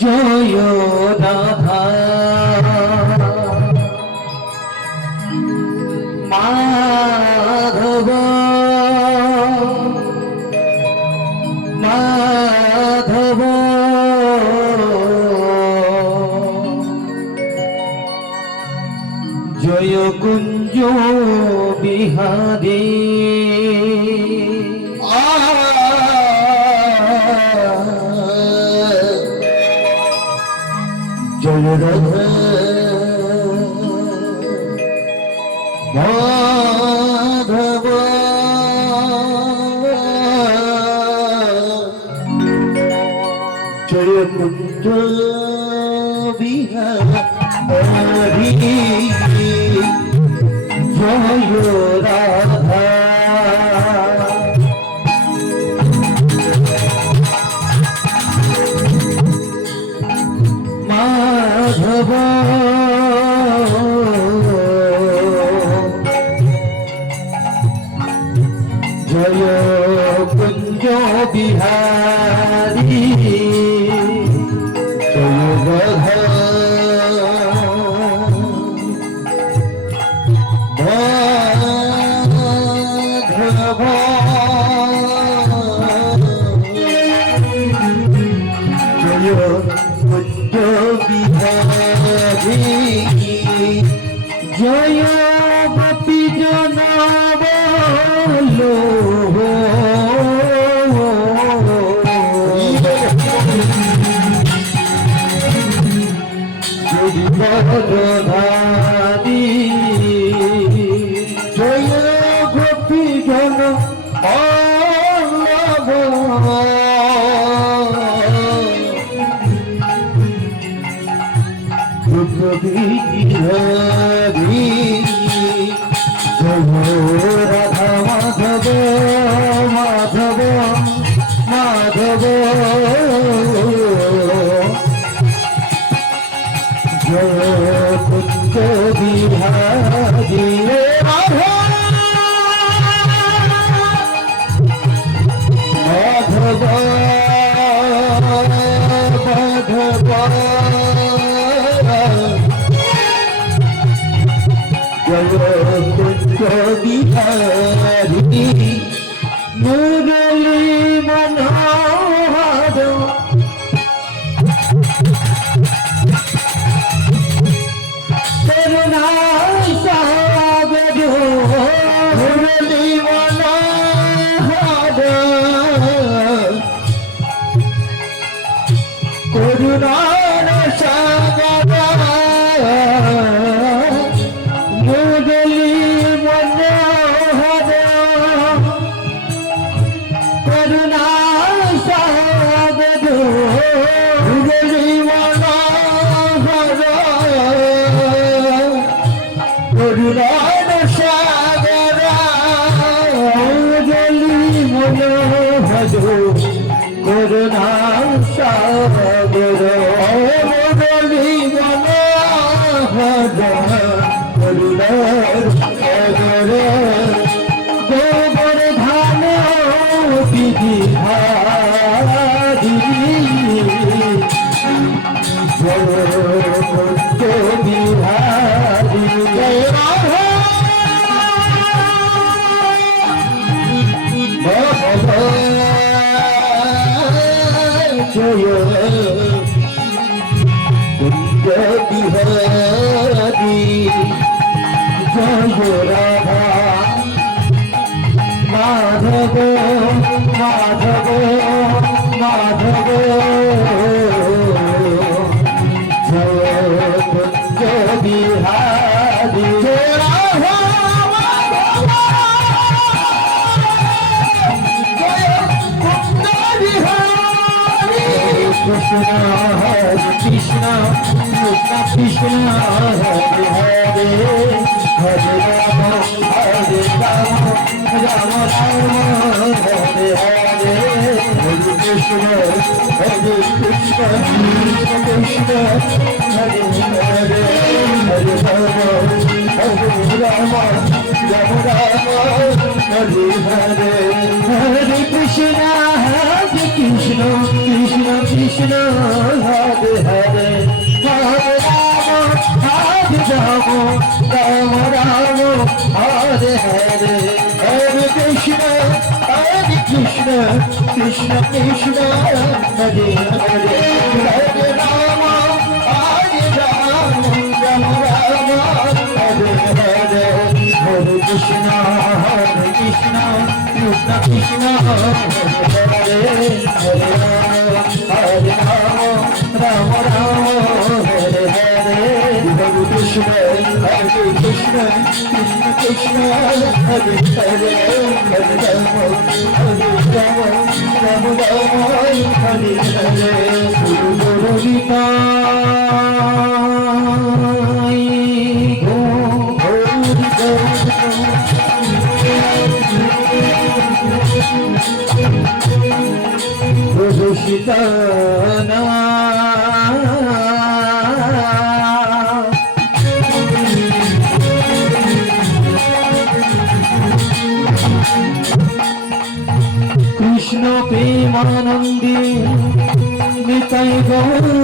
জয় রাধা মাধব মাধব জয় কুঞ্জ বিহারী জয় রাধা মাধব জয় কুঞ্জ বিহারী জয় রাধা মাধব জয় কুঞ্জ বিহারী জয় রাধা মাধব জয় কুঞ্জ বিহারী জয় গোপী জনবলো ধারি জয় গোপী জন বিহারী জয় রাধা মাধব মাধব মাধব জয় কুঞ্জ বিহারী মাধব মাধব জয় কুঞ্জ বিহারী মুরলী মনোহর মুরলী মনোহর করুণার সাগর মুরলী মনোহর করুণার সাগর মুরলী মনোহর করুণার সাগর মুরলী মনোহর করুণার সাগর মুরলী মনোহর করুণার সাগর গোবর্ধন বিহারী জয় কুঞ্জ বিহারী জয় রাধা মাধব জয় কুঞ্জ বিহারী জয় রাধা মাধব মাধব মাধব জয় কুঞ্জ বিহারী জয় Radha Krishna Hare Krishna Krishna Krishna Hare Hare Hare Rama Hare Rama Rama Rama Hare Hare Hare Krishna Hare Krishna Krishna Krishna Hare Hare Hare Rama Hare Rama Rama Rama Hare Hare Hare Krishna Hare Krishna Krishna Krishna Hare Ram Ram Hare Hare Hare Krishna Krishna Krishna Hare Hare Hare Ram Ram Ram Hare Hare Hare Krishna Krishna Krishna Hare Hare Hare Ram Ram Hare Hare Hare Krishna Krishna Krishna Hare Hare Hare Ram Ram Ram Hare Hare গুরু গীতা সীতানা কৃষ্ণ প্রেমানন্দে নিতাই গৌর